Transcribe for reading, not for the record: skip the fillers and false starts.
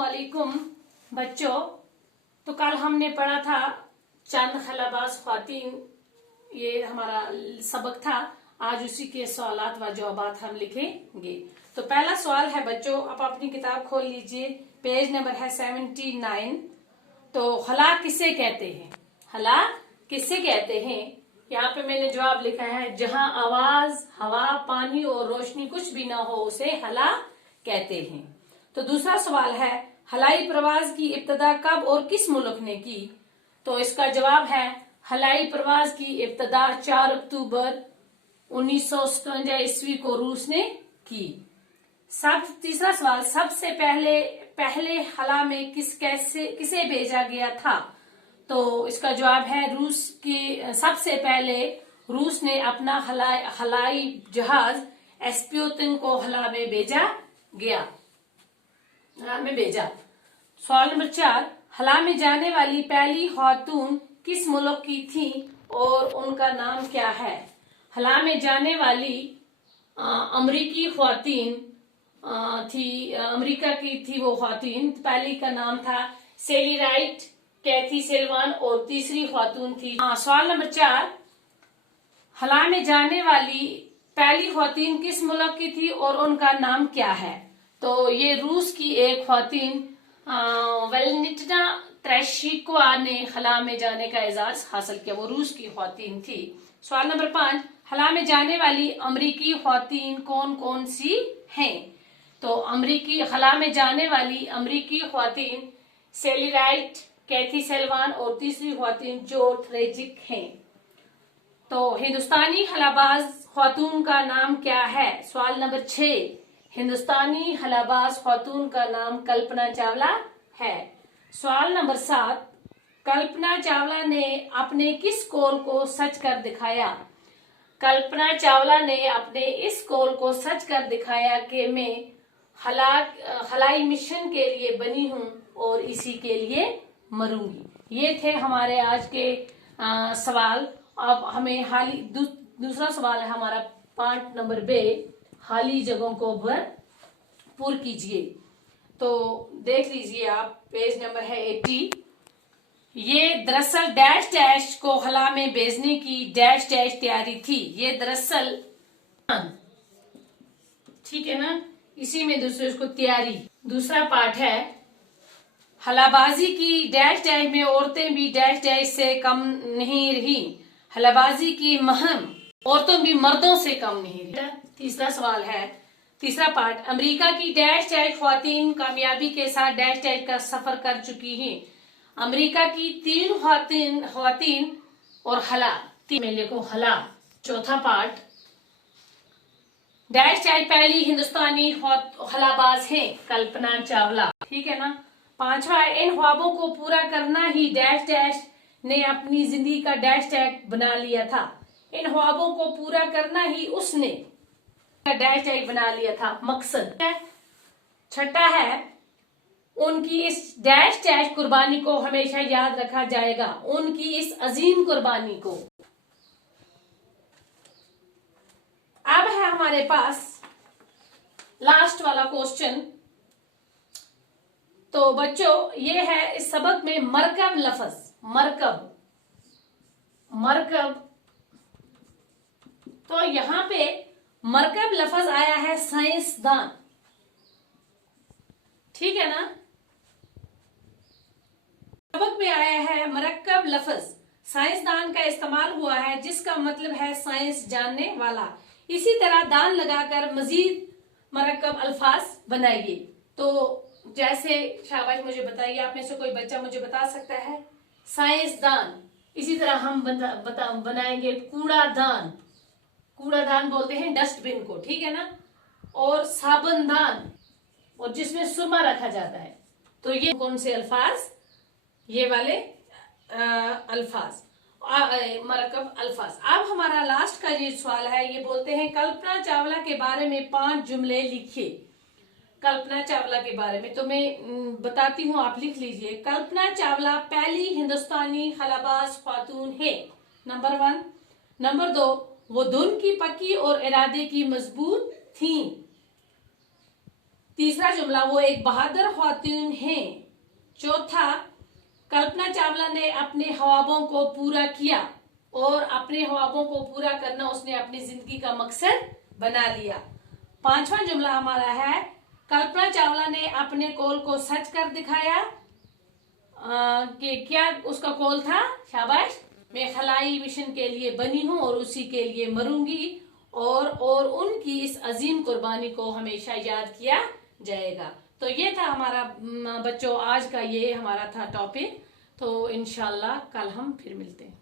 अस्सलामुअलैकुम बच्चों। तो कल हमने पढ़ा था चंद खलाबाज ख्वातीन, ये हमारा सबक था। आज उसी के सवालात व जवाबात हम लिखेंगे। तो पहला सवाल है बच्चों, आप अपनी किताब खोल लीजिए, पेज नंबर है 79। तो हला किसे कहते हैं? हला किसे कहते हैं? यहाँ पे मैंने जवाब लिखा है, जहां आवाज, हवा, पानी और रोशनी कुछ भी ना हो उसे हला कहते हैं। तो दूसरा सवाल है, हलाई प्रवास की इब्तदा कब और किस मुल्क ने की? तो इसका जवाब है, हलाई प्रवास की इब्तदा 4 अक्टूबर 1957 ईस्वी को रूस ने की। तीसरा सवाल, सबसे पहले हला में किसे भेजा गया था? तो इसका जवाब है, सबसे पहले रूस ने अपना हलाई जहाज एस्प्यूतिन को हला में भेजा। सवाल नंबर 4, हला में जाने वाली पहली खातून किस मुल्क की थी और उनका नाम क्या है? हला में जाने वाली अमरीकी खातून थी, अमेरिका की थी वो खातून। पहली का नाम था सेली राइट, कैथी सेल्वान और तीसरी खातून थी। सवाल नंबर 4, हला में जाने वाली पहली खातून किस मुल्क की थी और उनका नाम क्या है? तो ये रूस की एक खातून वेलेंटिना त्रेशिकोवा ने हला में जाने का एजाज हासिल किया, वो रूस की खातून थी। सवाल नंबर 5, हला में जाने वाली अमरीकी खातून कौन कौन सी हैं? तो हला में जाने वाली अमरीकी खातून सेली राइट, कैथी सेल्वान और तीसरी खातून जो ट्रेजिक हैं। तो हिंदुस्तानी हलाबाज खातून का नाम क्या है? सवाल नंबर 6, हिंदुस्तानी हलाबाज खातून का नाम कल्पना चावला है। सवाल नंबर 7, कल्पना चावला ने अपने किस कौल को सच कर दिखाया? कल्पना चावला ने अपने इस कौल को सच कर दिखाया कि मैं हलाई मिशन के लिए बनी हूं और इसी के लिए मरूंगी। ये थे हमारे आज के सवाल। अब हमें दूसरा सवाल है हमारा, पार्ट नंबर बे, खाली जगहों को भरपूर कीजिए। तो देख लीजिए आप, पेज नंबर है 80। ये दरअसल डैश डैश को हला में भेजने की डैश डैश तैयारी थी। ये दरअसल, ठीक है ना, इसी में दूसरे को तैयारी। दूसरा पार्ट है, हलाबाजी की डैश डैश में औरतें भी डैश डैश से कम नहीं रही। हलाबाजी की महम औरतों भी मर्दों से कम नहीं रही। तीसरा सवाल है, तीसरा पार्ट, अमेरिका की डैश डैश ख्वातीन कामयाबी के साथ डैश डैश का सफर कर चुकी हैं। अमेरिका की 3 ख्वातीन और हला, मेले को हला। चौथा पार्ट, डैश डैश पहली हिंदुस्तानी हलाबाज हैं कल्पना चावला, ठीक है ना। पांचवा, इन ख्वाबों को पूरा करना ही डैश डैश ने अपनी जिंदगी का डैश डैश बना लिया था। इन ख्वाबों को पूरा करना ही उसने डैश डैश बना लिया था, मकसद। छठा है, उनकी इस डैश डैश कुर्बानी को हमेशा याद रखा जाएगा, उनकी इस अजीम कुर्बानी को। अब है हमारे पास लास्ट वाला क्वेश्चन। तो बच्चों, ये है इस सबक में मरकब लफ्ज, मरकब। तो यहां पे मरकब लफ्ज आया है साइंसदान, ठीक है ना। सबक में आया है मरकब लफ्ज, साइंसदान का इस्तेमाल हुआ है जिसका मतलब है साइंस जानने वाला। इसी तरह दान लगाकर मजीद मरकब अल्फाज बनाइए। तो जैसे, शाबाश, मुझे बताइए, आप में से कोई बच्चा मुझे बता सकता है? साइंसदान। इसी तरह हम बनाएंगे कूड़ादान, कूड़ादान बोलते हैं डस्टबिन को, ठीक है ना। और साबुनदान, और जिसमें सुरमा रखा जाता है। तो ये कौन से अल्फाज? ये वाले अल्फाज, मरकब अल्फाज। अब हमारा लास्ट का ये सवाल है, ये बोलते हैं कल्पना चावला के बारे में 5 जुमले लिखिए। कल्पना चावला के बारे में तो मैं बताती हूँ, आप लिख लीजिए। कल्पना चावला पहली हिंदुस्तानी खलाबाज खातून है, नंबर 1। नंबर 2, वो धुन की पक्की और इरादे की मजबूत थी। तीसरा जुमला, वो एक बहादुर खातून है। चौथा, कल्पना चावला ने अपने ख्वाबों को पूरा किया और अपने ख्वाबों को पूरा करना उसने अपनी जिंदगी का मकसद बना लिया। पांचवा जुमला हमारा है, कल्पना चावला ने अपने कौल को सच कर दिखाया। कि क्या उसका कौल था? शाबाश, मैं खलाई मिशन के लिए बनी हूं और उसी के लिए मरूंगी, और उनकी इस अजीम कुर्बानी को हमेशा याद किया जाएगा। तो ये था हमारा बच्चों आज का ये हमारा था टॉपिक। तो इंशाल्लाह कल हम फिर मिलते हैं।